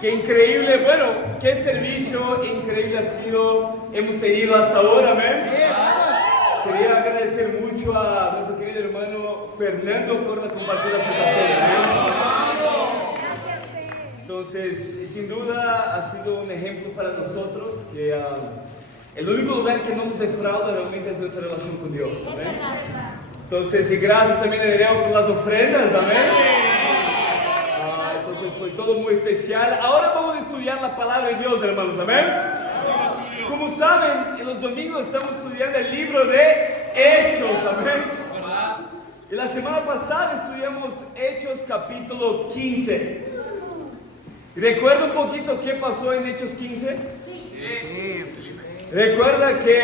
Qué increíble, bueno, qué servicio increíble hemos tenido hasta ahora, amén. Quería agradecer mucho a nuestro querido hermano Fernando por la compartida Santa Cena. Entonces, sin duda ha sido un ejemplo para nosotros que el único lugar que no nos defrauda realmente es nuestra relación con Dios, amén. Entonces, y gracias también a Nereo por las ofrendas, amén. Entonces fue todo muy especial. Ahora vamos a estudiar la palabra de Dios, hermanos, amén. Como saben, en los domingos estamos estudiando el libro de Hechos, amén. Y la semana pasada estudiamos Hechos capítulo 15. ¿Recuerda un poquito qué pasó en Hechos 15? Recuerda que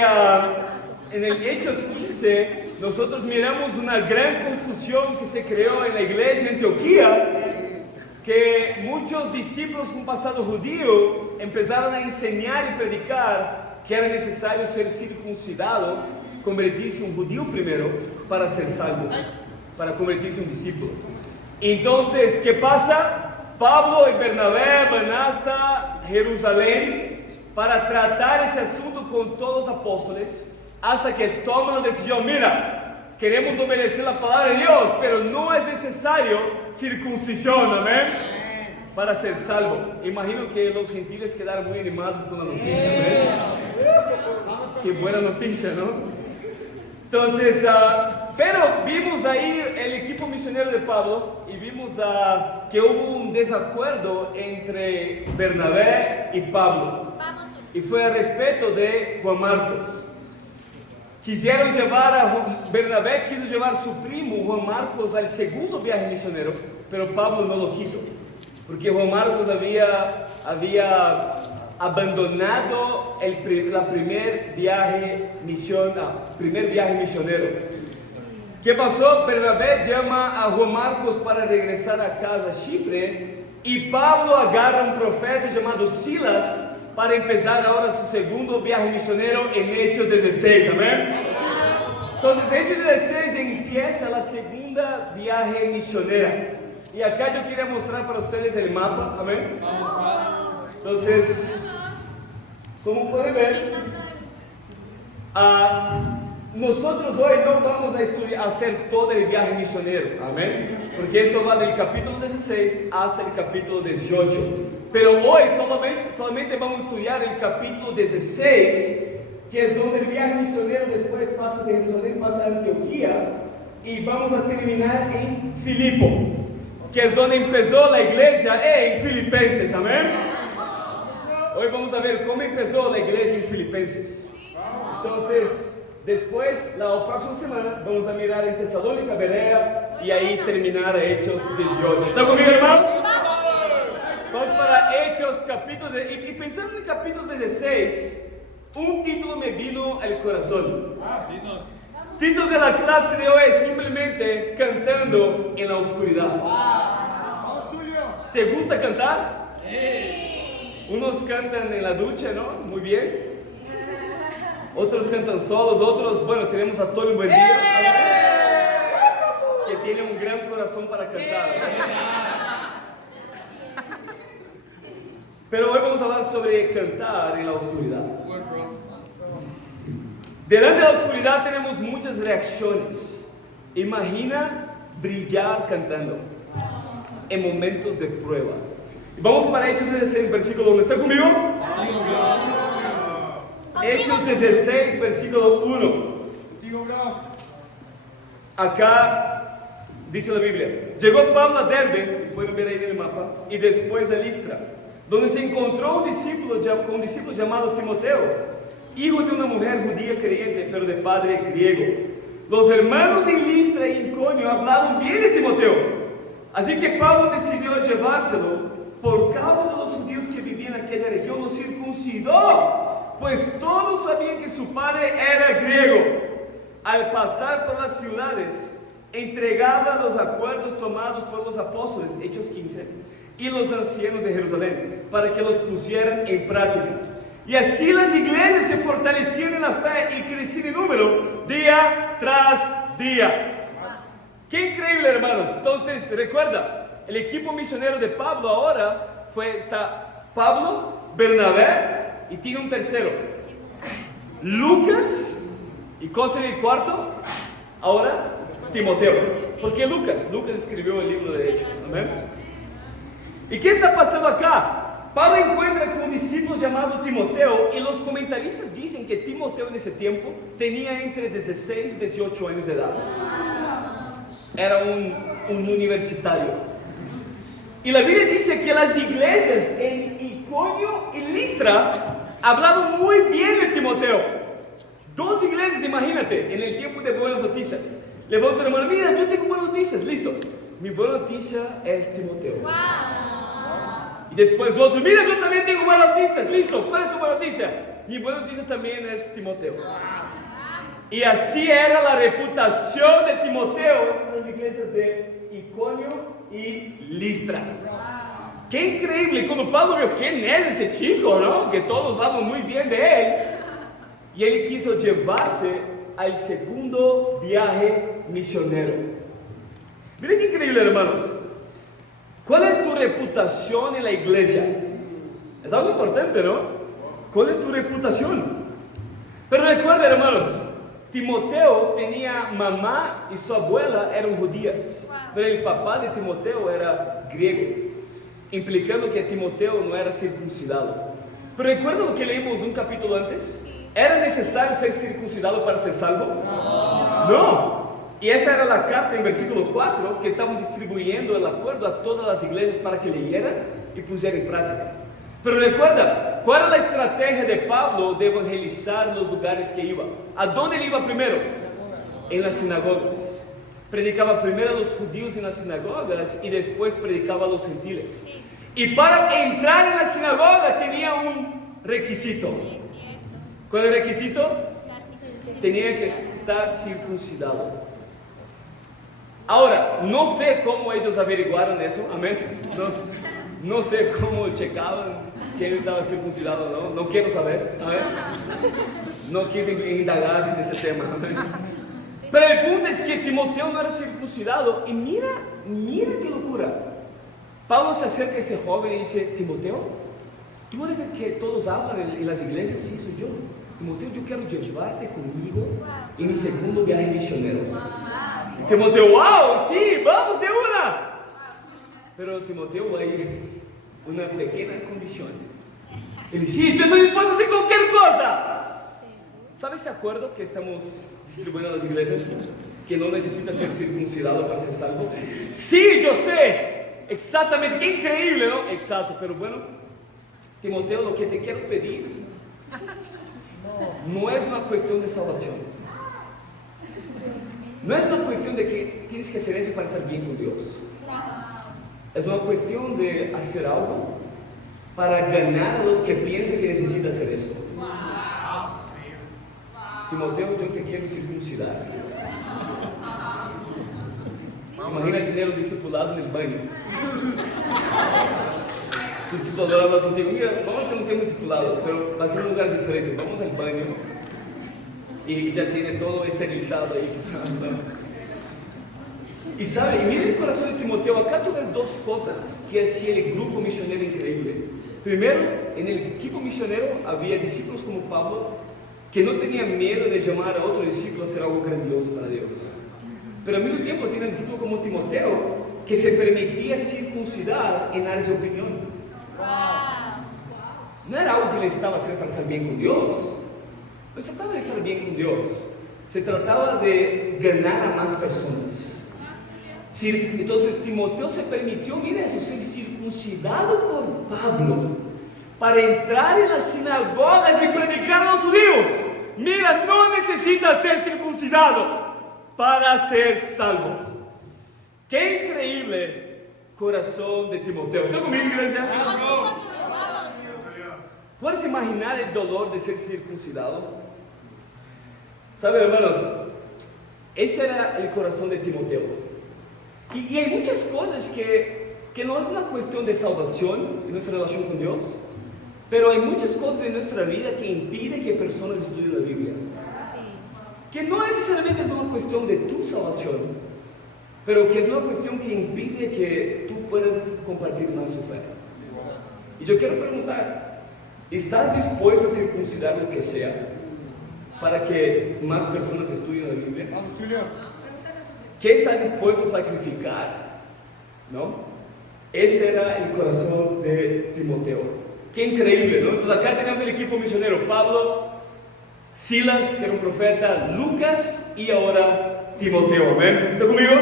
en el Hechos 15 nosotros miramos una gran confusión que se creó en la iglesia de Antioquía, que muchos discípulos con pasado judío empezaron a enseñar y predicar que era necesario ser circuncidado, convertirse en un judío primero para ser salvo, para convertirse en un discípulo. Entonces, ¿qué pasa? Pablo y Bernabé van hasta Jerusalén para tratar ese asunto con todos los apóstoles, hasta que toman la decisión: mira, queremos obedecer la palabra de Dios, pero no es necesario circuncisión, amén, para ser salvo. Imagino que los gentiles quedaron muy animados con la noticia, amén. Qué buena noticia, ¿no? Entonces, pero vimos ahí el equipo misionero de Pablo y vimos que hubo un desacuerdo entre Bernabé y Pablo. Y fue al respecto de Juan Marcos. Quisieron llevar Bernabé quiso llevar a su primo Juan Marcos al segundo viaje misionero, pero Pablo no lo quiso, porque Juan Marcos había abandonado la primer viaje misionero. ¿Qué pasó? Bernabé llama a Juan Marcos para regresar a casa a Chipre, y Pablo agarra a un profeta llamado Silas para empezar ahora su segundo viaje misionero en Hechos 16, amén. Entonces, Hechos 16 empieza la segunda viaje misionera. Y acá yo quería mostrar para ustedes el mapa, amén. Entonces, como pueden ver, nosotros hoy no vamos a hacer todo el viaje misionero, amén, porque eso va del capítulo 16 hasta el capítulo 18. Pero hoy solamente vamos a estudiar el capítulo 16, que es donde el viaje misionero después pasa de Jerusalén, pasa a Antioquía, y vamos a terminar en Filipo, que es donde empezó la iglesia en Filipenses, amén. Hoy vamos a ver cómo empezó la iglesia en Filipenses. Entonces, después, la próxima semana, vamos a mirar en Tesalónica, Berea, y ahí terminar Hechos 18. ¿Están conmigo, hermanos? Vamos para Hechos capítulo y pensando en el capítulo 16, un título me vino al corazón. Título de la clase de hoy es simplemente Cantando en la Oscuridad. ¿Te gusta cantar? Sí. Unos cantan en la ducha, ¿no? Muy bien. Otros cantan solos, otros, bueno, tenemos a Tony Buendía, que tiene un gran corazón para cantar, ¿no? Pero hoy vamos a hablar sobre cantar en la oscuridad. Delante de la oscuridad tenemos muchas reacciones. Imagina brillar cantando en momentos de prueba. Vamos para Hechos 16, versículo 1. ¿Está conmigo? Hechos 16, versículo 1. Acá dice la Biblia: llegó Pablo a Derbe, pueden ver ahí en el mapa, y después a Listra, donde se encontró con un discípulo llamado Timoteo, hijo de una mujer judía creyente, pero de padre griego. Los hermanos en Listra y Iconio hablaban bien de Timoteo, así que Pablo decidió llevárselo. Por causa de los judíos que vivían en aquella región, lo circuncidó, pues todos sabían que su padre era griego. Al pasar por las ciudades, entregaba los acuerdos tomados por los apóstoles, Hechos 15, y los ancianos de Jerusalén, para que los pusieran en práctica. Y así las iglesias se fortalecían en la fe y crecían en número día tras día. Qué increíble, hermanos. Entonces, recuerda, el equipo misionero de Pablo ahora está Pablo, Bernabé y tiene un tercero, Lucas, y cosa en el cuarto, ahora Timoteo. ¿Por qué Lucas? Lucas escribió el libro de Hechos. Amén. ¿Y qué está pasando acá? Pablo encuentra con un discípulo llamado Timoteo y los comentaristas dicen que Timoteo en ese tiempo tenía entre 16 y 18 años de edad. Era un universitario. Y la Biblia dice que las iglesias en Iconio y Listra hablaban muy bien de Timoteo. Dos iglesias, imagínate, en el tiempo de buenas noticias. Levanta la mano, mira, yo tengo buenas noticias, listo. Mi buena noticia es Timoteo. Y después otro, mira, yo también tengo buenas noticias, listo. ¿Cuál es tu buena noticia? Mi buena noticia también es Timoteo. Y así era la reputación de Timoteo en las iglesias de Iconio y Listra. Qué increíble, cuando Pablo vio quién es ese chico, ¿no? Que todos hablan muy bien de él. Y él quiso llevarse al segundo viaje misionero. Miren qué increíble, hermanos. ¿Cuál es tu reputación en la iglesia? Es algo importante, ¿no? ¿Cuál es tu reputación? Pero recuerden, hermanos, Timoteo tenía mamá y su abuela eran judías, pero el papá de Timoteo era griego, implicando que Timoteo no era circuncidado. Pero recuerden lo que leímos un capítulo antes. ¿Era necesario ser circuncidado para ser salvo? No. Y esa era la carta en versículo 4 que estaban distribuyendo el acuerdo a todas las iglesias para que leyeran y pusieran en práctica. Pero recuerda, ¿cuál era la estrategia de Pablo de evangelizar los lugares que iba? ¿A dónde él iba primero? En las sinagogas. Predicaba primero a los judíos en las sinagogas y después predicaba a los gentiles. Y para entrar en la sinagoga tenía un requisito. ¿Cuál es el requisito? Tenía que estar circuncidado. Ahora, no sé cómo ellos averiguaron eso, amén. No sé cómo checaban quién estaba circuncidado o no. No quiero saber, amén. No quise indagar en ese tema, amén. Pero el punto es que Timoteo no era circuncidado. Y mira qué locura. Pablo se acerca a ese joven y dice: Timoteo, ¿tú eres el que todos hablan en las iglesias? Sí, soy yo. Timoteo, yo quiero llevarte conmigo en mi segundo viaje misionero. Y Timoteo, wow, sí, vamos de una. Pero Timoteo, hay una pequeña condición. Él dice: sí, estoy dispuesto a hacer cualquier cosa. ¿Sabes ese acuerdo que estamos distribuyendo a las iglesias? Que no necesita ser circuncidado para ser salvo. Sí, yo sé. Exactamente, qué increíble, ¿no? Exacto, pero bueno, Timoteo, lo que te quiero pedir no es una cuestión de salvación. No es una cuestión de que tienes que hacer eso para estar bien con Dios. Es una cuestión de hacer algo para ganar a los que piensan que necesitas hacer eso. Timoteo, yo te quiero circuncidar. Imagina tener un discipulado en el baño. Tu discipulador habla contigo: mira, vamos a hacer un tema discipulado, pero va a ser un lugar diferente. Vamos al baño. Y ya tiene todo esterilizado ahí. Y sabe, y mira el corazón de Timoteo. Acá tú ves dos cosas que hacía el grupo misionero increíble. Primero, en el equipo misionero había discípulos como Pablo que no tenían miedo de llamar a otro discípulo a hacer algo grandioso para Dios. Pero al mismo tiempo tiene un discípulo como Timoteo que se permitía circuncidar en áreas de opinión. No era algo que necesitaba hacer para estar bien con Dios. No se trataba de estar bien con Dios. Se trataba de ganar a más personas. Entonces Timoteo se permitió, mira eso, ser circuncidado por Pablo para entrar en las sinagogas y predicar a los judíos. Mira, no necesitas ser circuncidado para ser salvo. Qué increíble corazón de Timoteo. ¿Está conmigo, iglesia? ¿Puedes imaginar el dolor de ser circuncidado? ¿Saben, hermanos? Ese era el corazón de Timoteo. Y hay muchas cosas que no es una cuestión de salvación en nuestra relación con Dios, pero hay muchas cosas en nuestra vida que impiden que personas estudien la Biblia. Que no necesariamente es una cuestión de tu salvación, pero que es una cuestión que impide que tú puedas compartir más su fe. Y yo quiero preguntar, ¿estás dispuesto a circuncidar lo que sea para que más personas estudien la Biblia? ¿Qué estás dispuesto a sacrificar? ¿No? Ese era el corazón de Timoteo. Qué increíble, ¿no? Entonces acá tenemos el equipo misionero: Pablo, Silas, que era un profeta, Lucas y ahora Timoteo. ¿Amén? ¿Está conmigo?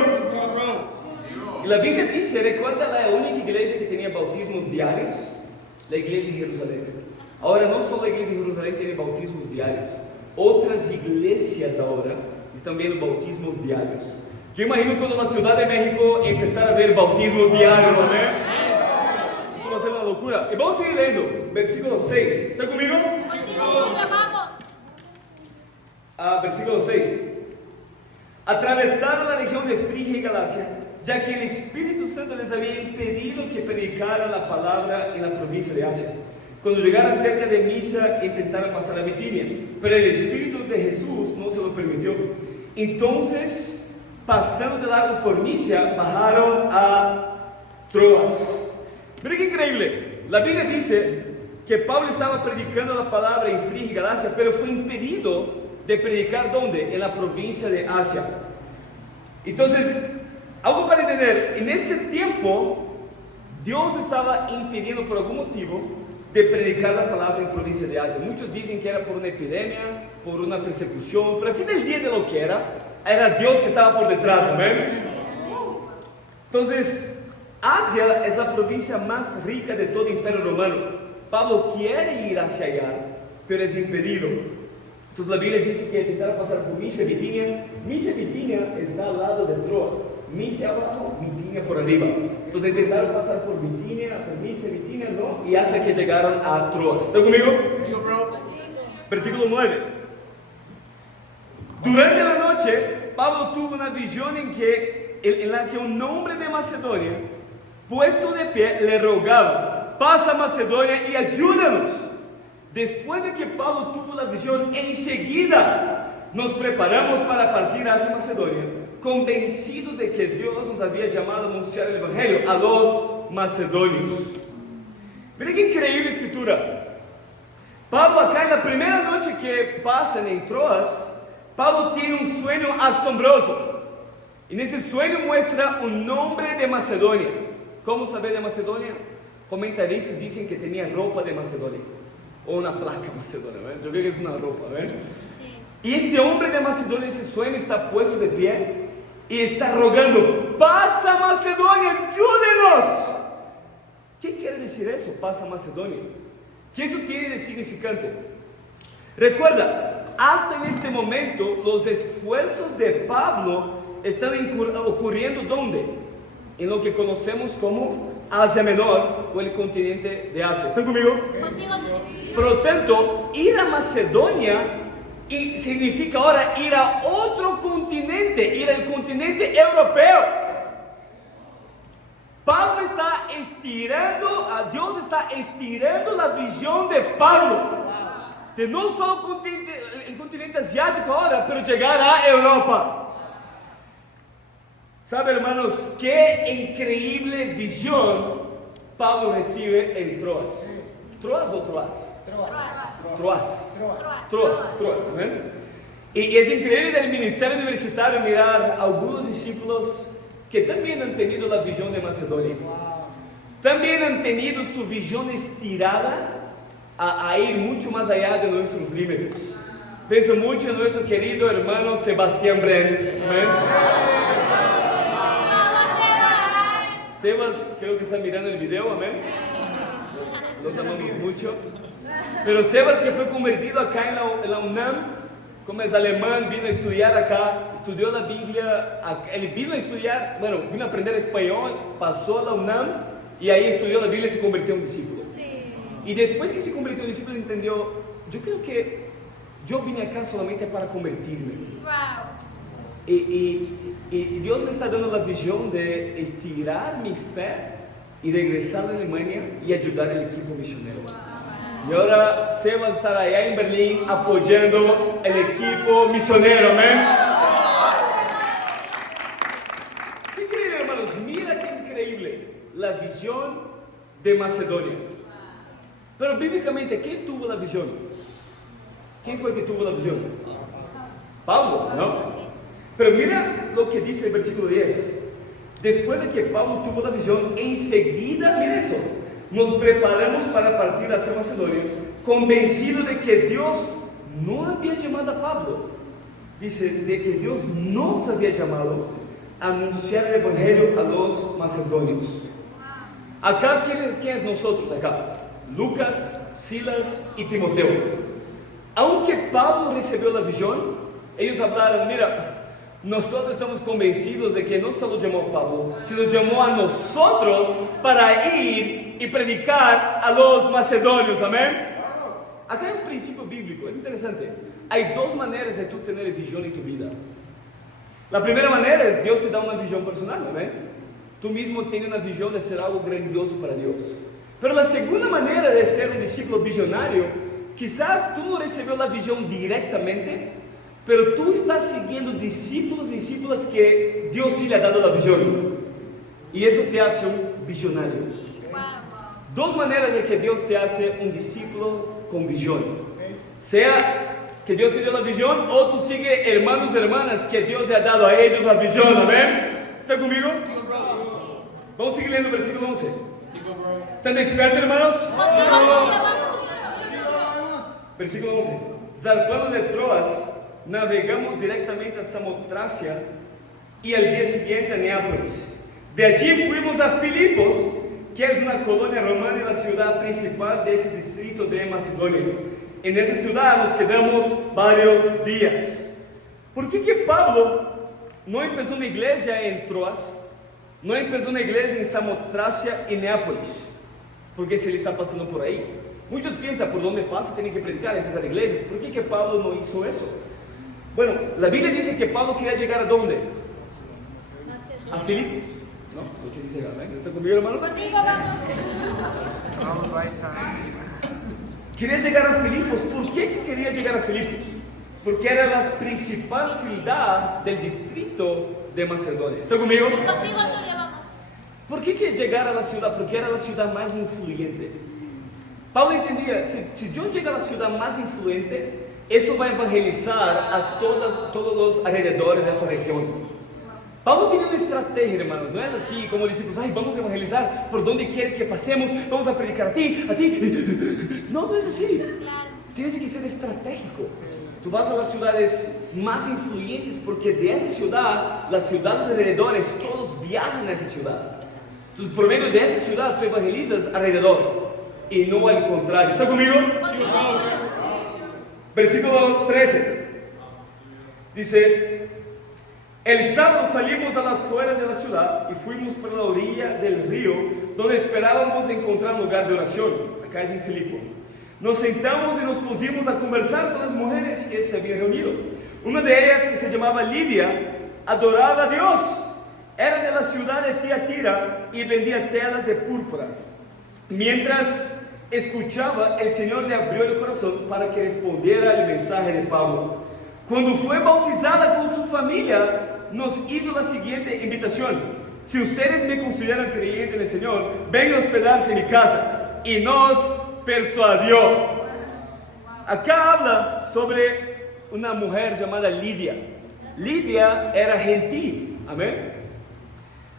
Y la Biblia dice, recuerda la única iglesia que tenía bautismos diarios, la iglesia de Jerusalén. Ahora no solo la iglesia de Jerusalén tiene bautismos diarios, otras iglesias ahora están viendo bautismos diarios. Yo imagino cuando la Ciudad de México empezara a ver bautismos diarios, amén. Eso va a ser una locura. Y vamos a seguir leyendo, versículo 6. ¿Está conmigo? Versículo 6. Atravesaron la región de Frigia y Galacia, ya que el Espíritu Santo les había impedido que predicaran la palabra en la provincia de Asia. Cuando llegaron cerca de Misia, intentaron pasar a Bitinia, pero el Espíritu de Jesús no se lo permitió. Entonces, pasando de largo por Misia, bajaron a Troas. Mira qué increíble. La Biblia dice que Pablo estaba predicando la palabra en Frigia y Galacia, pero fue impedido de predicar ¿dónde? En la provincia de Asia. Entonces, algo para entender, en ese tiempo Dios estaba impidiendo por algún motivo de predicar la palabra en provincia de Asia. Muchos dicen que era por una epidemia, por una persecución, pero al fin del día de lo que era Dios que estaba por detrás, amén. Entonces, Asia es la provincia más rica de todo el Imperio Romano. Pablo quiere ir hacia allá, pero es impedido. Entonces la Biblia dice que intentaron pasar por Misia, Bitinia. Misia, Bitinia está al lado de Troas. Misia abajo, Bitinia por arriba. Entonces intentaron pasar por Bitinia, por Misia, Bitinia, ¿no? Y hasta que llegaron a Troas. ¿Está conmigo? Versículo 9. Durante la noche, Pablo tuvo una visión en la que un hombre de Macedonia, puesto de pie, le rogaba: pasa a Macedonia y ayúdanos. Después de que Pablo tuvo la visión, enseguida nos preparamos para partir hacia Macedonia, convencidos de que Dios nos había llamado a anunciar el Evangelio a los macedonios. Miren qué increíble escritura. Pablo acá en la primera noche que pasan en Troas, Pablo tiene un sueño asombroso. En ese sueño muestra un hombre de Macedonia. ¿Cómo saber de Macedonia? Comentaristas dicen que tenía ropa de Macedonia, o una placa macedonia, ¿verdad? Yo creo que es una ropa, ¿verdad? Sí. Y ese hombre de Macedonia, ese sueño, está puesto de pie y está rogando: pasa Macedonia, ayúdenos. ¿Qué quiere decir eso? Pasa Macedonia. ¿Qué eso tiene de significante? Recuerda, hasta en este momento los esfuerzos de Pablo están ocurriendo ¿dónde? En lo que conocemos como Asia Menor o el continente de Asia. ¿Están conmigo? Por lo tanto, ir a Macedonia significa ahora ir a otro continente, ir al continente europeo. Pablo está estirando, Dios está estirando la visión de Pablo, de no solo el continente asiático ahora, pero llegar a Europa. ¿Sabe, hermanos, qué increíble visión Pablo recibe en Troas? ¿Troas o Troas? Troas, ¿ven? Y es increíble del ministerio universitario mirar a algunos discípulos que también han tenido la visión de Macedonia. También han tenido su visión estirada a ir mucho más allá de nuestros límites. Pienso mucho en nuestro querido hermano Sebastián Bren. Sebas, creo que está mirando el video, amén. Los amamos mucho. Pero Sebas, que fue convertido acá en la UNAM, como es alemán, vino a estudiar acá, estudió la Biblia, él vino a estudiar, vino a aprender español, pasó a la UNAM y ahí estudió la Biblia y se convirtió en un discípulo. Sí. Y después que se convirtió en un discípulo entendió: yo creo que yo vine acá solamente para convertirme. Wow. Y Dios me está dando la visión de estirar mi fe y regresar a Alemania y ayudar al equipo misionero. Y ahora se va a estar allá en Berlín apoyando el equipo misionero, amén. Qué increíble, hermanos, mira qué increíble la visión de Macedonia. Pero bíblicamente, ¿quién tuvo la visión? ¿Quién fue que tuvo la visión? Pablo, ¿no? Pero mira lo que dice el versículo 10. Después de que Pablo tuvo la visión, enseguida, mira eso, nos preparamos para partir hacia Macedonia, convencidos de que Dios no había llamado a Pablo. Dice, de que Dios nos había llamado a anunciar el evangelio a los macedonios. Acá, ¿quién es nosotros acá? Lucas, Silas y Timoteo. Aunque Pablo recibió la visión, ellos hablaron, mira, nosotros estamos convencidos de que no solo llamó a Pablo, sino llamó a nosotros para ir y predicar a los macedonios, amén. Acá hay un principio bíblico, es interesante. Hay dos maneras de tú tener visión en tu vida. La primera manera es Dios te da una visión personal, amén. Tú mismo tienes una visión de ser algo grandioso para Dios. Pero la segunda manera de ser un discípulo visionario, quizás tú no recibes la visión directamente, pero tú estás siguiendo discípulos y discípulas que Dios sí le ha dado la visión. Y eso te hace un visionario. Dos maneras de que Dios te hace un discípulo con visión. Sea que Dios te dio la visión, o tú sigues hermanos y hermanas que Dios le ha dado a ellos la visión, amén. ¿Están conmigo? Vamos a seguir leyendo el versículo 11. ¿Están despiertos, hermanos? Versículo 11. Zarpando de Troas, navegamos directamente a Samotracia y al día siguiente a Neápolis. De allí fuimos a Filipos, que es una colonia romana y la ciudad principal de ese distrito de Macedonia. En esa ciudad nos quedamos varios días. ¿Por qué que Pablo no empezó una iglesia en Troas? No empezó una iglesia en Samotracia y Neápolis, porque se le está pasando por ahí. Muchos piensan, por dónde pasa, tienen que predicar, empezar iglesias. ¿Por qué que Pablo no hizo eso? Bueno, la Biblia dice que Pablo quería llegar ¿a dónde? A Filipos. ¿No? ¿Qué dice acá? ¿Está conmigo, hermanos? Contigo vamos. Quería llegar a Filipos. ¿Por qué que quería llegar a Filipos? Porque era la principal ciudad del distrito de Macedonia. ¿Está conmigo? Contigo, Antonio, vamos. ¿Por qué quería llegar a la ciudad? Porque era la ciudad más influyente. Pablo entendía, si yo llego a la ciudad más influyente, eso va a evangelizar a todos los alrededores de esa región. Pablo tiene una estrategia, hermanos, no es así como discípulos, ay, vamos a evangelizar por donde quiere que pasemos, vamos a predicar a ti. No, no es así. Tienes que ser estratégico. Tú vas a las ciudades más influyentes porque de esa ciudad, las ciudades alrededores, todos viajan a esa ciudad. Entonces, por medio de esa ciudad, tú evangelizas alrededor y no al contrario. ¿Está conmigo? Versículo 13. Dice, el sábado salimos a las afueras de la ciudad y fuimos por la orilla del río, donde esperábamos encontrar un lugar de oración. Acá es en Filipo. Nos sentamos y nos pusimos a conversar con las mujeres que se habían reunido. Una de ellas, que se llamaba Lidia, adoraba a Dios. Era de la ciudad de Tiatira y vendía telas de púrpura. Mientras escuchaba, el Señor le abrió el corazón para que respondiera al mensaje de Pablo. Cuando fue bautizada con su familia, nos hizo la siguiente invitación: si ustedes me consideran creyente en el Señor, vengan a hospedarse en mi casa. Y nos persuadió. Acá habla sobre una mujer llamada Lidia. Lidia era gentil, amén.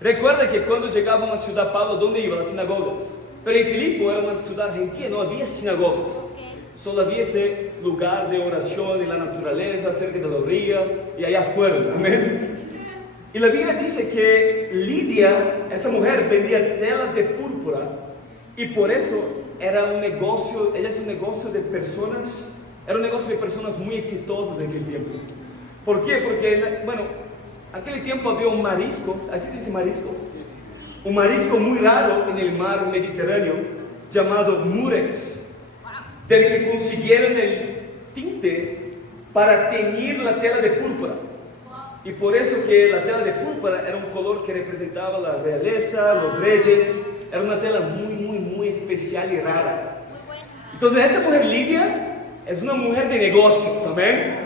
Recuerda que cuando llegaba a una ciudad, Pablo, ¿dónde iba? A las sinagogas. Pero en Filipo era una ciudad gentil, no había sinagogas. Solo había ese lugar de oración en la naturaleza, cerca de la orilla y allá afuera, amén. Y la Biblia dice que Lidia, esa mujer, vendía telas de púrpura y por eso era un negocio, ella es un negocio de personas, era un negocio de personas muy exitosas en aquel tiempo. ¿Por qué? Porque, bueno, en aquel tiempo había un marisco, así se dice marisco, un marisco muy raro en el mar Mediterráneo llamado murex, del que consiguieron el tinte para teñir la tela de púrpura. Y por eso que la tela de púrpura era un color que representaba la realeza, los reyes. Era una tela muy especial y rara. Entonces esa mujer Lidia es una mujer de negocios, amén.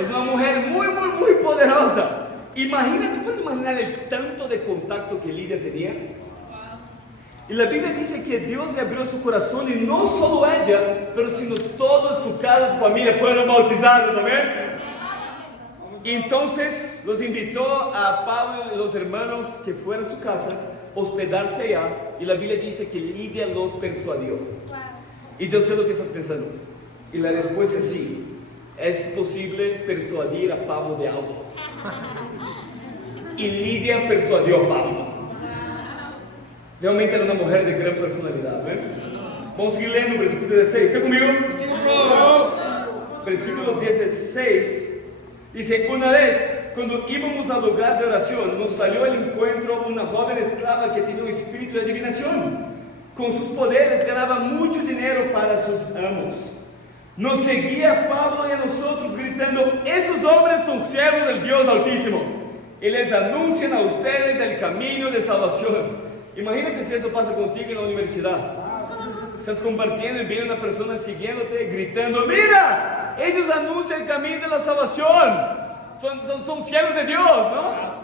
Es una mujer muy poderosa. Imagina, ¿tú puedes imaginar el tanto de contacto que Lidia tenía? Y la Biblia dice que Dios le abrió su corazón y no solo ella, pero sino toda su casa, su familia fueron bautizados, amén. Y entonces los invitó a Pablo y los hermanos que fueran a su casa, hospedarse allá, y la Biblia dice que Lidia los persuadió. Y yo sé lo que estás pensando. Y la respuesta es sí. Es posible persuadir a Pablo de algo. Y Lidia persuadió a Pablo. Realmente era una mujer de gran personalidad, ¿ves? Vamos a seguir leyendo el versículo 16. ¿Está conmigo? Versículo 16 dice: una vez, cuando íbamos al lugar de oración, nos salió al encuentro una joven esclava que tenía un espíritu de adivinación. Con sus poderes ganaba mucho dinero para sus amos. Nos seguía a Pablo y a nosotros gritando: estos hombres son siervos del Dios Altísimo y les anuncian a ustedes el camino de salvación. Imagínate si eso pasa contigo en la universidad. Estás compartiendo y viene una persona siguiéndote, gritando: mira, ellos anuncian el camino de la salvación. Son siervos de Dios, ¿no?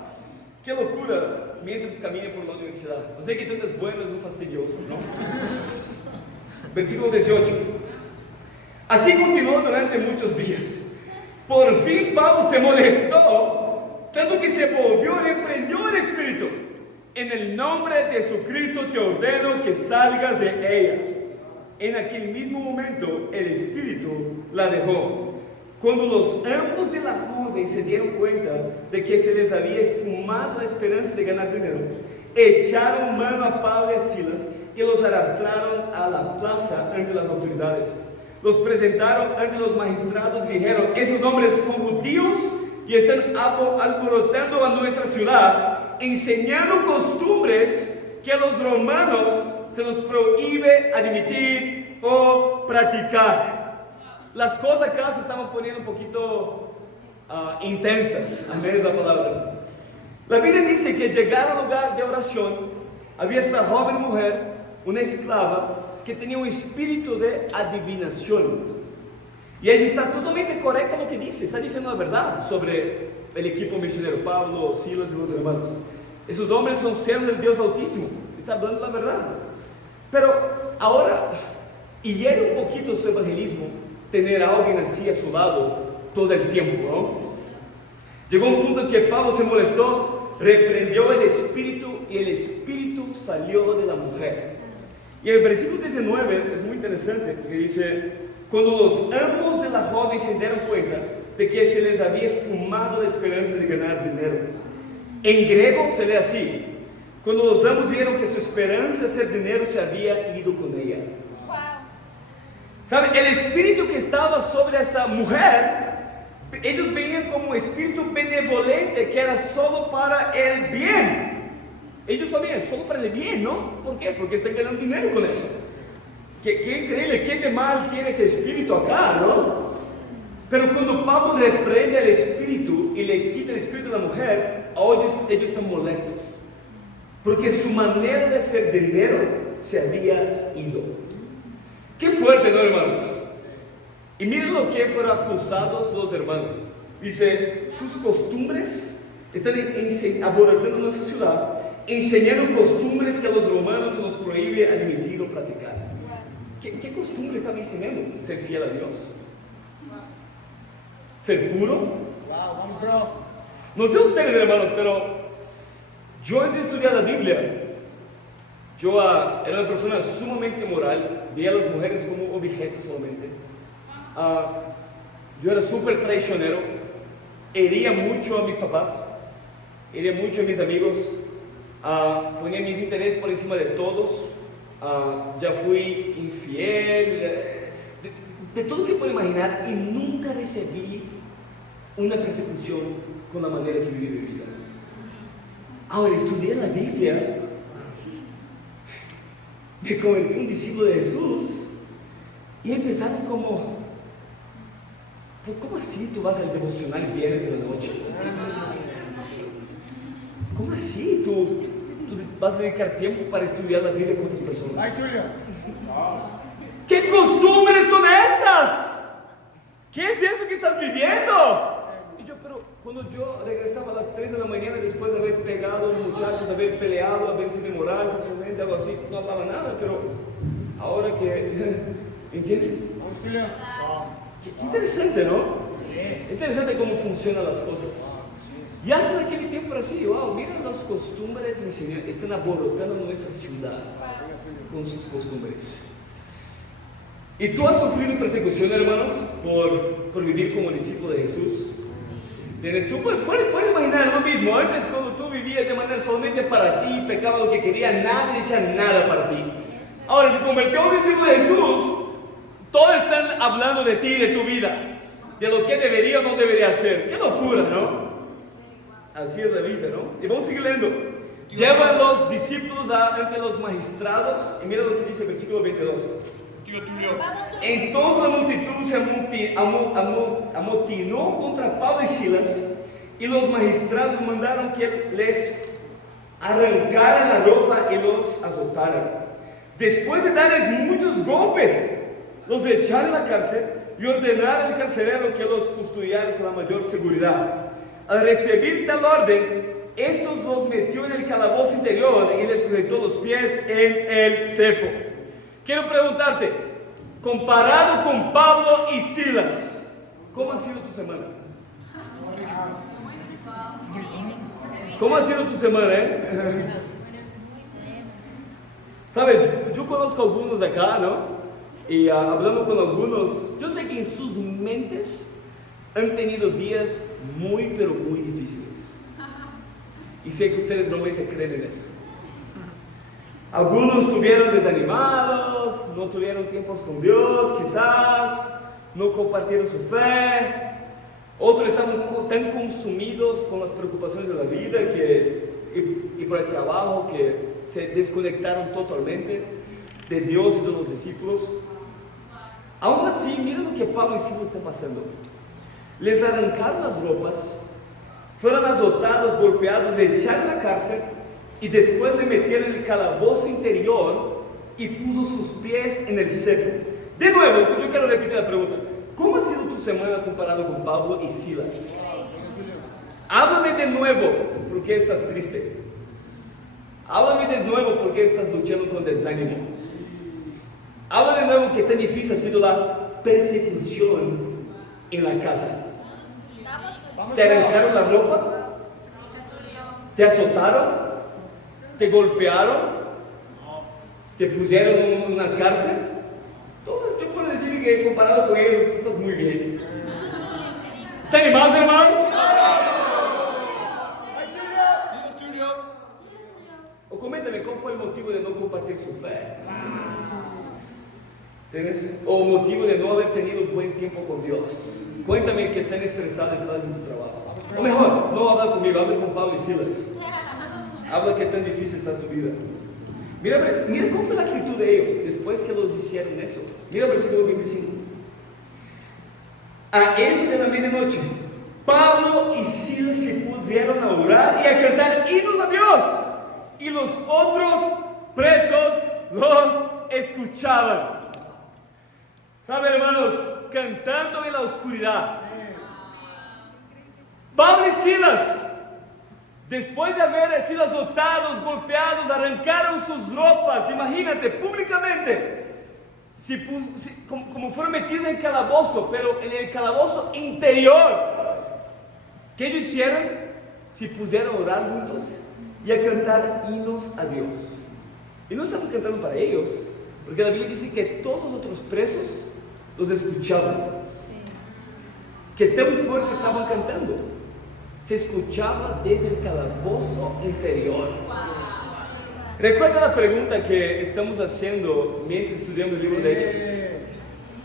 Qué locura, mientras camina por la universidad. No sé que tanto es bueno, es un fastidioso, ¿no? Versículo 18. Así continuó durante muchos días. Por fin Pablo se molestó, tanto que se volvió y reprendió el espíritu. En el nombre de Jesucristo te ordeno que salgas de ella. En aquel mismo momento el espíritu la dejó. Cuando los amos de la joven se dieron cuenta de que se les había esfumado la esperanza de ganar dinero, echaron mano a Pablo y a Silas y los arrastraron a la plaza ante las autoridades. Los presentaron ante los magistrados y dijeron: esos hombres son judíos y están alborotando a nuestra ciudad, enseñando costumbres que a los romanos se nos prohíbe admitir o practicar. Las cosas acá se estaban poniendo un poquito intensas, a menos la palabra. La Biblia dice que llegaron al lugar de oración, había esta joven mujer, una esclava, que tenía un espíritu de adivinación. Y ella está totalmente correcta lo que dice, está diciendo la verdad sobre el equipo misionero, Pablo, Silas y los hermanos. Esos hombres son siervos del Dios Altísimo, está hablando la verdad. Pero ahora, y hiere un poquito su evangelismo, tener a alguien así a su lado todo el tiempo, ¿no? Llegó un punto en que Pablo se molestó, reprendió el espíritu y el espíritu salió de la mujer. Y el versículo 19 es muy interesante porque dice: cuando los amos de la joven se dieron cuenta de que se les había esfumado la esperanza de ganar dinero. En griego se lee así: cuando los amos vieron que su esperanza de hacer dinero se había ido con ella. ¿Sabe? El espíritu que estaba sobre esa mujer, ellos veían como un espíritu benevolente que era solo para el bien. Ellos sabían, solo para el bien, ¿no? ¿Por qué? Porque están ganando dinero con eso. Qué increíble, qué de mal tiene ese espíritu acá, ¿no? Pero cuando Pablo reprende al espíritu y le quita el espíritu a la mujer, ellos están molestos. Porque su manera de hacer dinero se había ido. Qué fuerte, ¿no, hermanos? Y miren lo que fueron acusados los hermanos. Dice: sus costumbres están abortando nuestra ciudad, enseñando costumbres que a los romanos se nos prohíbe admitir o practicar. ¿Qué costumbre están enseñando? ¿Ser fiel a Dios? ¿Ser puro? No sé ustedes, hermanos, pero yo antes de estudiar la Biblia, yo era una persona sumamente moral, veía a las mujeres como objetos solamente. Yo era súper traicionero, hería mucho a mis papás, hería mucho a mis amigos, ponía mis intereses por encima de todos, ya fui infiel, de todo lo que puedo imaginar, y nunca recibí una persecución con la manera que viví mi vida. Ahora, estudié la Biblia, me convertí en un discípulo de Jesús y empezaron como: ¿cómo así tú vas al devocional viernes de la noche? ¿Cómo así tú vas a dedicar tiempo para estudiar la Biblia con otras personas? ¿Qué costumbres son esas? ¿Qué es eso que estás viviendo? Y yo, pero cuando yo regresaba a las 3 de la mañana después de haber pegado a los muchachos, haber peleado, haber sido inmoral, prácticamente algo así, no hablaba nada, pero ahora que, ¿entiendes? Qué interesante, ¿no? Interesante cómo funcionan las cosas. Y hace aquel tiempo era así, wow, mira las costumbres del Señor, están aborotando nuestra ciudad con sus costumbres. ¿Y tú has sufrido persecución, hermanos, por vivir como discípulo de Jesús? Tú puedes imaginar lo mismo. Antes, cuando tú vivías de manera solamente para ti, pecaba lo que quería, nadie decía nada para ti. Ahora, se convirtió en un discípulo de Jesús, todos están hablando de ti, de tu vida, de lo que debería o no debería hacer. ¡Qué locura!, ¿no? Así es la vida, ¿no? Y vamos a seguir leyendo. Llevan los discípulos ante los magistrados, y mira lo que dice el versículo 22. Entonces la multitud se amotinó contra Pablo y Silas, y los magistrados mandaron que les arrancaran la ropa y los azotaran. Después de darles muchos golpes, los echaron a la cárcel y ordenaron al carcelero que los custodiara con la mayor seguridad. Al recibir tal orden, estos los metió en el calabozo interior y les sujetó los pies en el cepo. Quiero preguntarte, comparado con Pablo y Silas, ¿cómo ha sido tu semana? ¿Cómo ha sido tu semana, ¿Sabes? Yo conozco a algunos acá, ¿no? Y hablando con algunos, yo sé que en sus mentes han tenido días muy, pero muy difíciles. Y sé que ustedes realmente creen en eso. Algunos estuvieron desanimados, no tuvieron tiempos con Dios, quizás, no compartieron su fe. Otros estaban tan consumidos con las preocupaciones de la vida y por el trabajo que se desconectaron totalmente de Dios y de los discípulos. Aún así, miren lo que Pablo y Silas están pasando. Les arrancaron las ropas, fueron azotados, golpeados, le echaron a la cárcel y después le metieron en el calabozo interior y puso sus pies en el cepo. De nuevo, yo quiero repetir la pregunta. ¿Cómo ha sido tu semana comparado con Pablo y Silas? Háblame de nuevo por qué estás triste. Háblame de nuevo por qué estás luchando con desánimo. Háblame de nuevo qué tan difícil ha sido la persecución en la casa. ¿Te arrancaron la ropa? ¿Te azotaron? ¿Te golpearon? ¿Te pusieron en una cárcel? Entonces yo puedo decir que comparado con ellos tú estás muy bien. ¿Están animados, hermanos? O coméntame, ¿cuál fue el motivo de no compartir su fe? ¿Tienes? O motivo de no haber tenido un buen tiempo con Dios. Cuéntame qué tan estresado estás en tu trabajo. O mejor, no habla conmigo, habla con Pablo y Silas. Habla qué tan difícil está tu vida. Mira cómo fue la actitud de ellos después que los hicieron eso. Mira el versículo 25. A eso de la medianoche, Pablo y Silas se pusieron a orar y a cantar himnos a Dios. Y los otros presos los escuchaban. ¿Saben, hermanos? Cantando en la oscuridad. Pablo y Silas, después de haber sido azotados, golpeados, arrancaron sus ropas, imagínate, públicamente, como fueron metidos en el calabozo, pero en el calabozo interior. ¿Qué ellos hicieron? Se pusieron a orar juntos y a cantar himnos a Dios. Y no estaban cantando para ellos, porque la Biblia dice que todos los otros presos los escuchaban. Que tan fuerte estaban cantando. Se escuchaba desde el calabozo interior. ¿Recuerda la pregunta que estamos haciendo mientras estudiamos el libro de Hechos?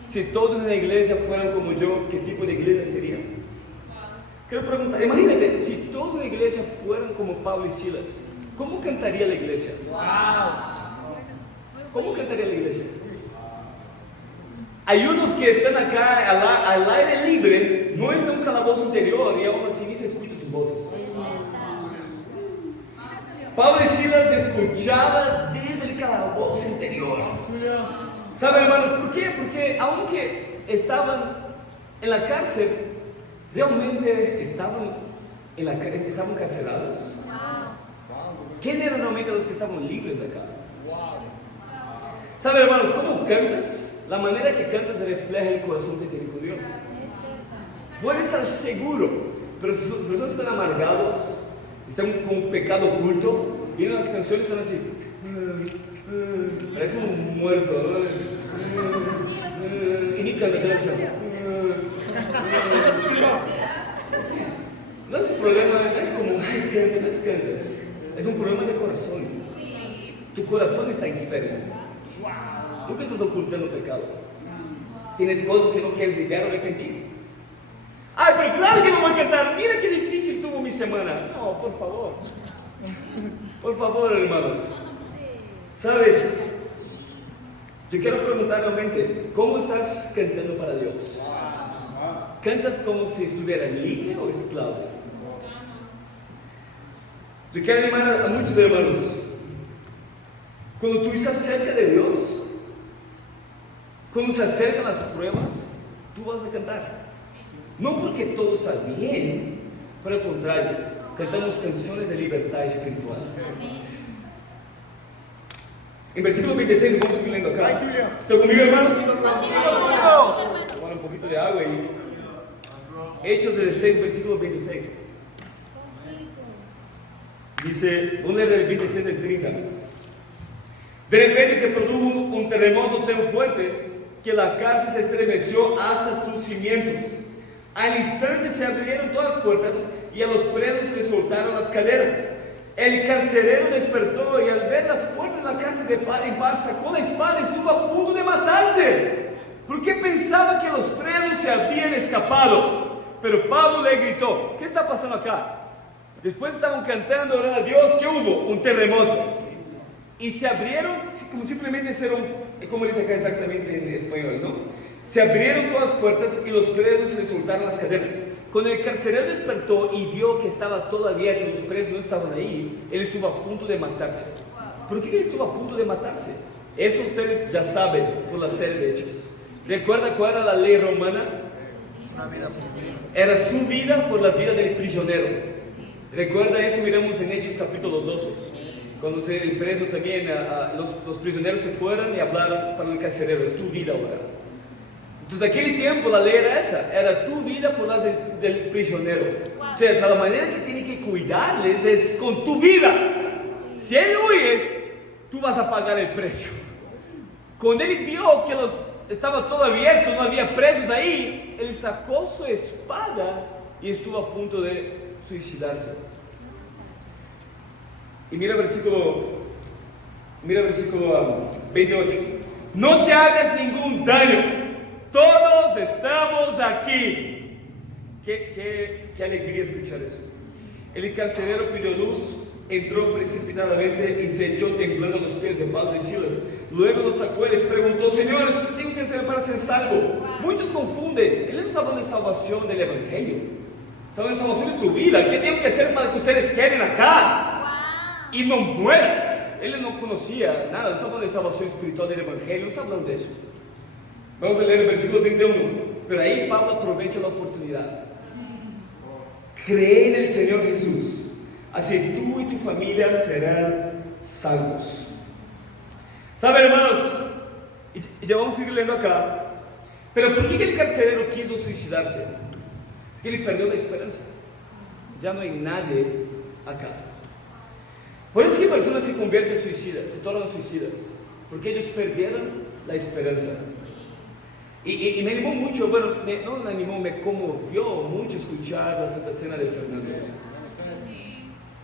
Si todos en la iglesia fueran como yo, ¿qué tipo de iglesia sería? Quiero preguntar, imagínate, si todos en la iglesia fueran como Pablo y Silas, ¿cómo cantaría la iglesia? ¿Cómo cantaría la iglesia? Hay unos que están acá al aire libre, no está en un calabozo interior y aún así ni se escuchan tus voces. Pablo y Silas escuchaban desde el calabozo interior. ¿Saben, hermanos, por qué? Porque aunque estaban en la cárcel, realmente estaban encarcelados. ¿Quién eran realmente los que estaban libres acá? ¿Sabe, hermanos, cómo cantas? La manera que cantas refleja el corazón que tienes con Dios. Puedes estar seguro, pero si sus personas están amargados, están con un pecado oculto, vienen las canciones, están así, parece un muerto, y ni canta, no es un problema, no es como, ay, cantas, es un problema de corazón. Tu corazón está enfermo. Tú que estás ocultando pecado, tienes cosas que no quieres lidiar o arrepentir. Ay, pero claro que no voy a cantar. Mira qué difícil tuvo mi semana. No, por favor, hermanos. Sabes, te quiero preguntar nuevamente, ¿cómo estás cantando para Dios? ¿Cantas como si estuvieras libre o esclavo? Te quiero animar a muchos hermanos. Cuando tú estás cerca de Dios, cuando se acercan las pruebas, tú vas a cantar. No porque todo está bien, pero al contrario, cantamos canciones de libertad espiritual. En versículo 26, vamos a seguir leyendo acá. ¿Están conmigo, hermanos? Tomar un poquito de agua y Hechos 16, versículo 26. Dice, vamos a leer del 26 al 30. De repente se produjo un terremoto tan fuerte que la cárcel se estremeció hasta sus cimientos. Al instante se abrieron todas las puertas y a los presos se les soltaron las cadenas. El carcelero despertó y al ver las puertas de la cárcel de par en par sacó la espada y estuvo a punto de matarse, porque pensaba que los presos se habían escapado. Pero Pablo le gritó, ¿qué está pasando acá? Después estaban cantando, orando a Dios. ¿Qué hubo? Un terremoto. Y se abrieron, como simplemente hicieron, como dice acá exactamente en español, ¿no? Se abrieron todas las puertas y los presos se soltaron las cadenas. Cuando el carcelero despertó y vio que estaba todo abierto, los presos no estaban ahí, él estuvo a punto de matarse. ¿Por qué él estuvo a punto de matarse? Eso ustedes ya saben por la serie de Hechos. ¿Recuerda cuál era la ley romana? Era su vida por la vida del prisionero. ¿Recuerda eso? Miramos en Hechos capítulo 12. Cuando el preso también, los prisioneros se fueron y hablaron para el carcelero, es tu vida ahora. Entonces, aquel tiempo la ley era esa, era tu vida por la del prisionero. O sea, la manera que tiene que cuidarles es con tu vida. Si él huyes, tú vas a pagar el precio. Cuando él vio que estaba todo abierto, no había presos ahí, él sacó su espada y estuvo a punto de suicidarse. Y mira el versículo 28. No te hagas ningún daño. Todos estamos aquí. Qué alegría escuchar eso. El carcelero pidió luz, entró precipitadamente y se echó temblando a los pies de Pablo y Silas. Luego los sacó y les preguntó, señores, ¿qué tengo que hacer para ser salvo? Muchos confunden. Él no está hablando de salvación del evangelio. Está hablando de salvación de tu vida. ¿Qué tengo que hacer para que ustedes queden acá y no mueran? Él no conocía nada. No está hablando de salvación espiritual del evangelio. No está hablando de eso. Vamos a leer el versículo 31. Pero ahí Pablo aprovecha la oportunidad. Cree en el Señor Jesús, así tú y tu familia serán salvos. ¿Saben, hermanos? Y ya vamos a seguir leyendo acá. Pero ¿por qué el carcelero quiso suicidarse? Porque él perdió la esperanza. Ya no hay nadie acá. Por eso que personas se convierten en suicidas, se tornan suicidas, porque ellos perdieron la esperanza. Y me animó mucho, bueno, no me animó, me conmovió mucho escuchar la Santa Cena de Fernando.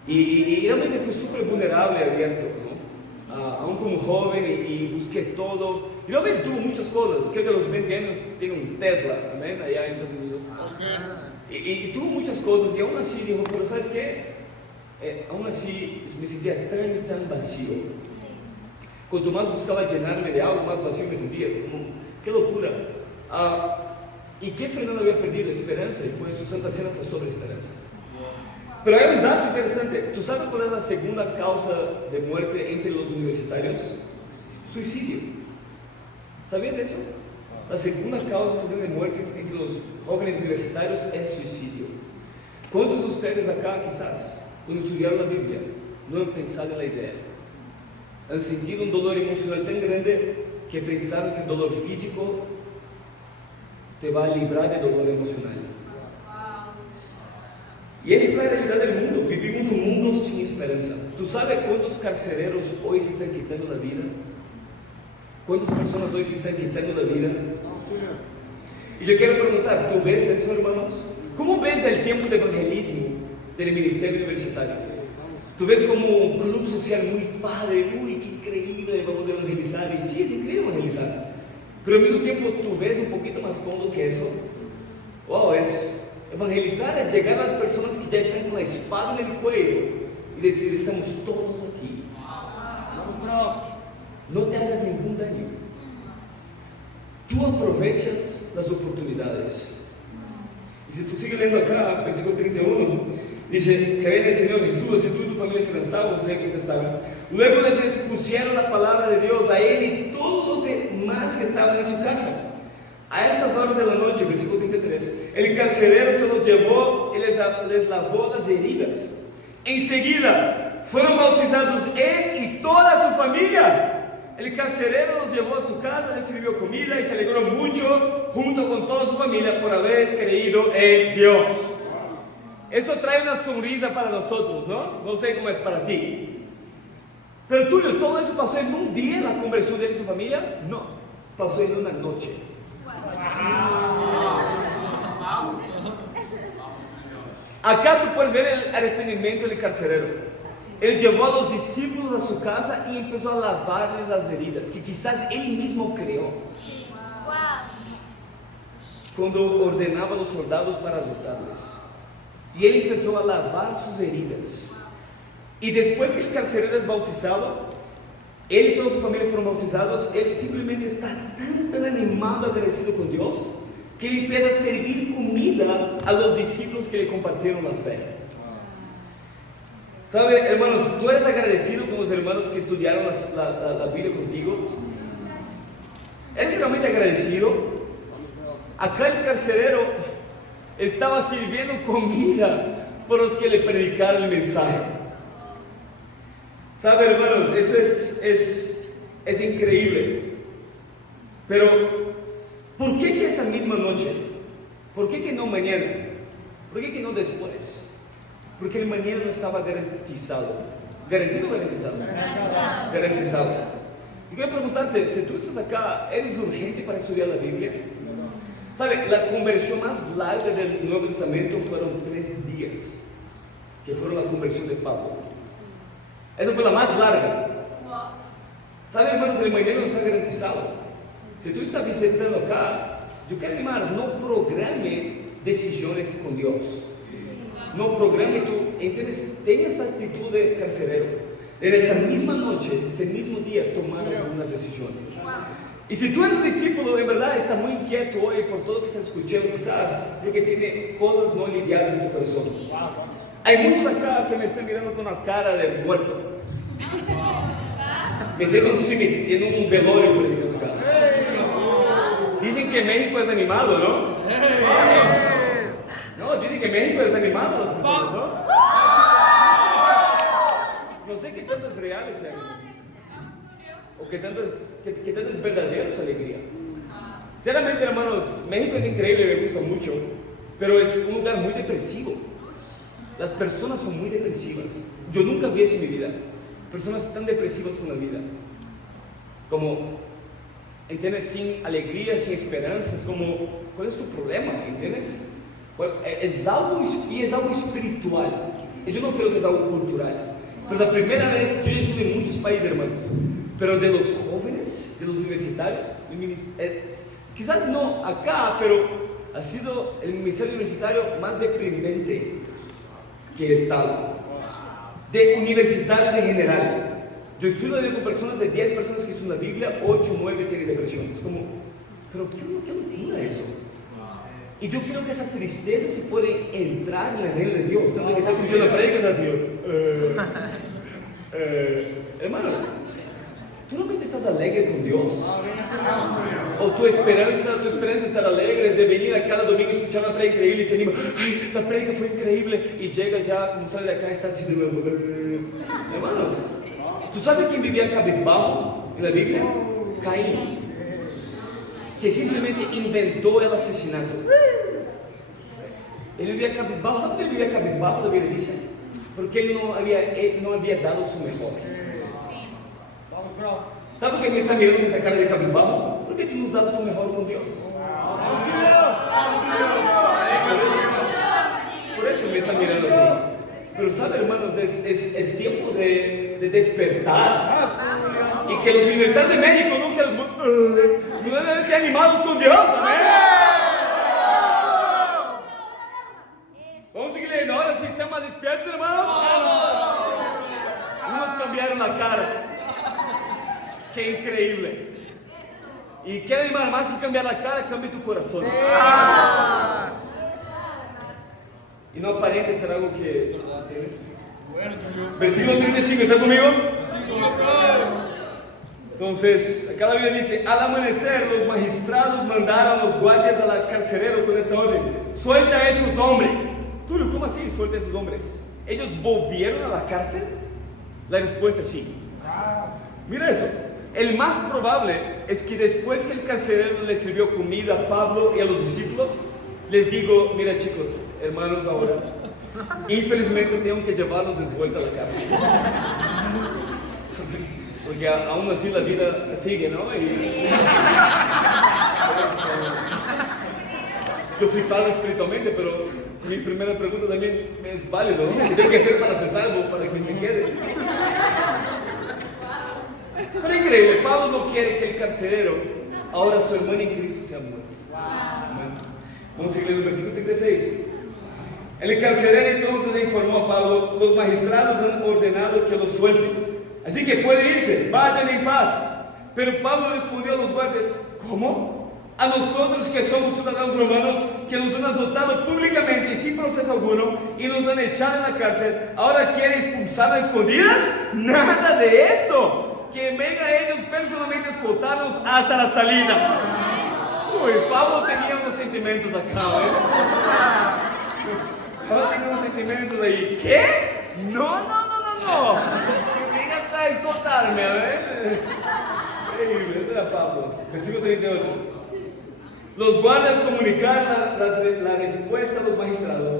Y realmente fue súper vulnerable, abierto, ¿no? Aún como joven y busqué todo. Y realmente tuvo muchas cosas. Creo que a los 20 años tiene un Tesla, amén, allá en Estados Unidos. Y tuvo muchas cosas y aún así dijo, pero ¿sabes qué? Aún así me sentía tan vacío. Cuanto más buscaba llenarme de algo, más vacío me sentía. Así como, ¡qué locura! Y que Fernando había perdido la esperanza, y fue su Santa Cena fue sobre esperanza. Pero hay un dato interesante. ¿Tú sabes cuál es la segunda causa de muerte entre los universitarios? Suicidio. ¿Sabían de eso? La segunda causa de muerte entre los jóvenes universitarios es suicidio. ¿Cuántos de ustedes acá quizás, cuando estudiaron la Biblia, no han pensado en la idea? Han sentido un dolor emocional tan grande que pensaron que el dolor físico te va a librar de dolor emocional. Y esa es la realidad del mundo. Vivimos un mundo sin esperanza. ¿Tú sabes cuántos carceleros hoy se están quitando la vida? ¿Cuántas personas hoy se están quitando la vida? Y yo quiero preguntar, ¿tú ves eso, hermanos? ¿Cómo ves el tiempo de evangelismo del ministerio universitario? ¿Tú ves como un club social muy padre? Uy, qué increíble, vamos a evangelizar. Y sí, es increíble evangelizar. Pero al mismo tiempo, ¿tú ves un poquito más fondo que eso? Wow, evangelizar es llegar a las personas que ya están con la espada en el cuello y decir, estamos todos aquí. No te hagas ningún daño. Tú aprovechas las oportunidades. Y si tú sigues leyendo acá, versículo 31, dice, cree en el Señor Jesús, si tú y tu familia serán salvos, le contestaron. Luego les expusieron la palabra de Dios a él y todos los demás que estaban en su casa. A esas horas de la noche, versículo 33, el carcelero se los llevó y les lavó las heridas. Enseguida fueron bautizados él y toda su familia. El carcelero los llevó a su casa, les sirvió comida y se alegró mucho junto con toda su familia por haber creído en Dios. Eso trae una sonrisa para nosotros, ¿no? No sé cómo es para ti. Pero Tulio, ¿todo eso pasó en un día, la conversión de su familia? No, pasó en una noche. Acá tú puedes ver el arrepentimiento del carcelero. Él llevó a los discípulos a su casa y empezó a lavarles las heridas, que quizás él mismo creó. Cuando ordenaba a los soldados para azotarles. Y él empezó a lavar sus heridas. Y después que el carcelero es bautizado, él y toda su familia fueron bautizados, él simplemente está tan animado, agradecido con Dios, que él empieza a servir comida a los discípulos que le compartieron la fe. ¿Sabe, hermanos? ¿Tú eres agradecido con los hermanos que estudiaron la Biblia contigo? ¿Eres realmente agradecido? Acá el carcelero estaba sirviendo comida por los que le predicaron el mensaje. ¿Sabe, hermanos? Eso es increíble. Pero, ¿por qué que esa misma noche? ¿Por qué que no mañana? ¿Por qué que no después? Porque el mañana no estaba garantizado. ¿Garantido o garantizado? Garantizado. Garantizado. Y quiero preguntarte, si tú estás acá, ¿eres urgente para estudiar la Biblia? ¿Sabe? La conversión más larga del Nuevo Testamento fueron 3 días, que fueron la conversión de Pablo. Esa fue la más larga. ¿Sabe, hermanos? El mañana no está garantizado. Si tú estás visitando acá, yo quiero animar, no programe decisiones con Dios. No programe tú, ¿entiendes? Ten esa actitud de carcelero. En esa misma noche, ese mismo día, tomar una decisión. Y si tú eres un discípulo, de verdad, está muy inquieto hoy por todo lo que estás escuchando, quizás porque tiene cosas no lidiadas en tu corazón. Hay muchos acá que me están mirando con una cara de muerto. Me siento en un velorio predicando acá. Dicen que México es animado, ¿no? No, dicen que México es animado las personas, ¿no? No sé qué tanto es real ese ánimo. O qué tanto es verdadero su alegría. Sinceramente, hermanos, México es increíble, me gusta mucho. Pero es un lugar muy depresivo. Las personas son muy depresivas. Yo nunca vi eso en mi vida. Personas tan depresivas con la vida. Como, ¿entiendes? Sin alegría, sin esperanzas. Como, ¿cuál es tu problema? ¿Entiendes? Es algo espiritual. Yo no creo que es algo cultural. Pero la primera vez, yo estuve en muchos países, hermanos. Pero de los jóvenes, de los universitarios, quizás no acá, pero ha sido el ministerio universitario más deprimente que he estado. De universitarios en general. Yo estudio con personas, de 10 personas que estudian la Biblia, 8 o 9 tienen depresión. Es como, pero ¿qué locura eso? Y yo creo que esa tristeza se puede entrar en el reino de Dios. Tanto que estás escuchando la prédica, así, hermanos, ¿tú realmente estás alegre con Dios? ¿O tu esperanza es estar alegre, es de venir a cada domingo y escuchar una prédica increíble y te anima, ay, la prédica fue increíble, y llega ya, como sale de acá, y está así de nuevo. Hermanos, ¿tú sabes quién vivía cabizbajo en la Biblia? Caín. que simplemente inventó el asesinato. Él vivía cabizbajo. ¿Sabe por qué él vivía cabizbajo? La Biblia dice, porque él no había dado su mejor. ¿Sabe por qué me está mirando con esa cara de cabizbajo? Porque tú no has dado tu mejor con Dios. Por eso me está mirando así. Pero sabe, hermanos, es tiempo de despertar. Y que los universitarios de México nunca deben estar animados con Dios. Amén. Vamos a seguir leyendo ahora, si están más despiertos, hermanos. Unos cambiaron la cara. Qué increíble. Y quiero animar más que cambiar la cara, cambie tu corazón. Y no aparente ser algo que tienes. Versículo 35, ¿está conmigo? Entonces, acá la Biblia dice, al amanecer los magistrados mandaron a los guardias al carcelero con esta orden: suelta a esos hombres. Tulio, ¿cómo así? Suelta a esos hombres. ¿Ellos volvieron a la cárcel? La respuesta es sí. Mira eso. El más probable es que después que el carcelero les sirvió comida a Pablo y a los discípulos, les digo: mira, chicos, hermanos, ahora infelizmente tengo que llevarlos de vuelta a la cárcel. Porque aún así la vida sigue, ¿no? Yo fui salvo espiritualmente, pero mi primera pregunta también es válido, ¿no? ¿Qué tengo que hacer para ser salvo, para que se quede? Pero increíble, Pablo no quiere que el carcelero, ahora su hermano en Cristo, sea muerto. Vamos a seguir el versículo 36. El carcelero entonces le informó a Pablo: los magistrados han ordenado que lo suelten, así que puede irse, vayan en paz. Pero Pablo respondió a los guardias: ¿cómo? A nosotros que somos ciudadanos romanos, que nos han azotado públicamente y sin proceso alguno y nos han echado en la cárcel, ¿ahora quieren expulsar a escondidas? Nada de eso. Que venga ellos personalmente a escoltarnos hasta la salida. Uy, Pablo tenía unos sentimientos acá, Pablo tenía unos sentimientos ahí. ¿Qué? No. Que venga acá a escoltarme, a ver. Increíble, ese era Pablo. Versículo 38. Los guardias comunicaron la respuesta a los magistrados.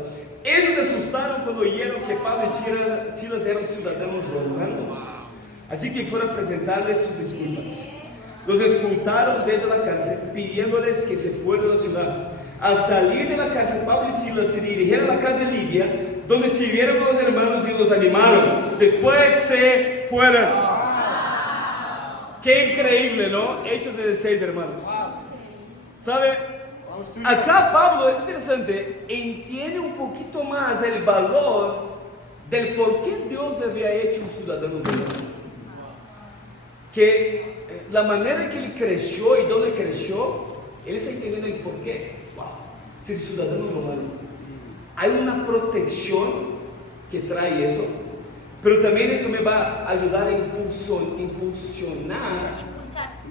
Ellos se asustaron cuando oyeron que Pablo y Silas eran ciudadanos romanos. Así que fueron a presentarles sus disculpas. Los escoltaron desde la cárcel, pidiéndoles que se fueran de la ciudad. Al salir de la cárcel, Pablo y Silas se dirigieron a la casa de Lidia, donde sirvieron con los hermanos y los animaron. Después se fueron. Qué increíble, ¿no? Hechos 16, hermanos. ¿Sabe? Acá Pablo, es interesante, entiende un poquito más el valor del por qué Dios le había hecho un ciudadano romano. Que la manera en que él creció y dónde creció, él está entendiendo el por qué. Wow, ser ciudadano romano. Hay una protección que trae eso, pero también eso me va a ayudar a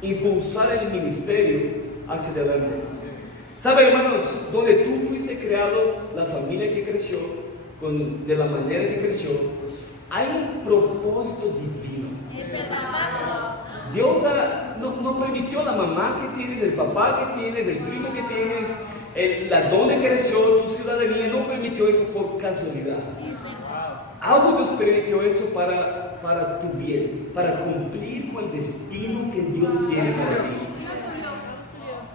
impulsar el ministerio hacia adelante. ¿Sabe, hermanos? Donde tú fuiste creado, la familia que creció, de la manera que creció, hay un propósito divino. Dios no permitió la mamá que tienes, el papá que tienes, el primo que tienes, la donde creció, tu ciudadanía, no permitió eso por casualidad. Algo Dios permitió eso para tu bien, para cumplir con el destino que Dios tiene para ti.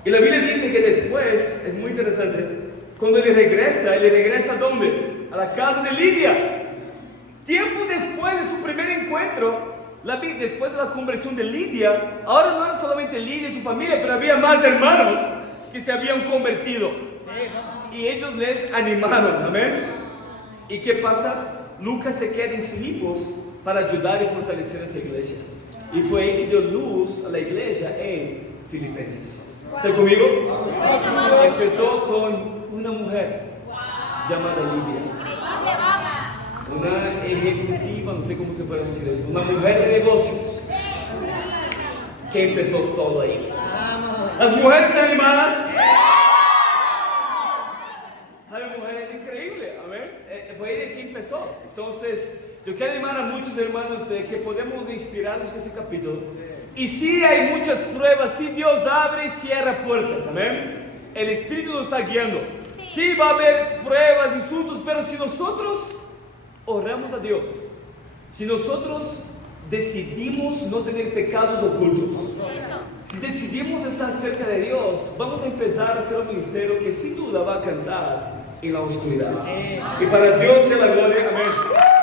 Y la Biblia dice que después, es muy interesante, cuando él regresa ¿a dónde? A la casa de Lidia. Tiempo después de su primer encuentro, después de la conversión de Lidia, ahora no era solamente Lidia y su familia, pero había más hermanos que se habían convertido. Y ellos les animaron, amén. ¿Y qué pasa? Lucas se queda en Filipos para ayudar y fortalecer esa iglesia. Y fue ahí que dio luz a la iglesia en Filipenses. ¿Está conmigo? Empezó con una mujer llamada Lidia. Una ejecutiva, no sé cómo se puede decir eso, una mujer de negocios que empezó todo ahí. Las mujeres están animadas. ¿Saben? Mujeres increíbles, a ver, fue ahí de que empezó. Entonces Yo quiero animar a muchos hermanos que podemos inspirarnos en este capítulo. Y sí hay muchas pruebas, sí Dios abre y cierra puertas, amén. El Espíritu nos está guiando. Sí va a haber pruebas, insultos, pero si nosotros oramos a Dios, si nosotros decidimos no tener pecados ocultos, Eso. si decidimos estar cerca de Dios, vamos a empezar a hacer un ministerio que sin duda va a cantar en la oscuridad. Y para Dios sea la gloria, amén.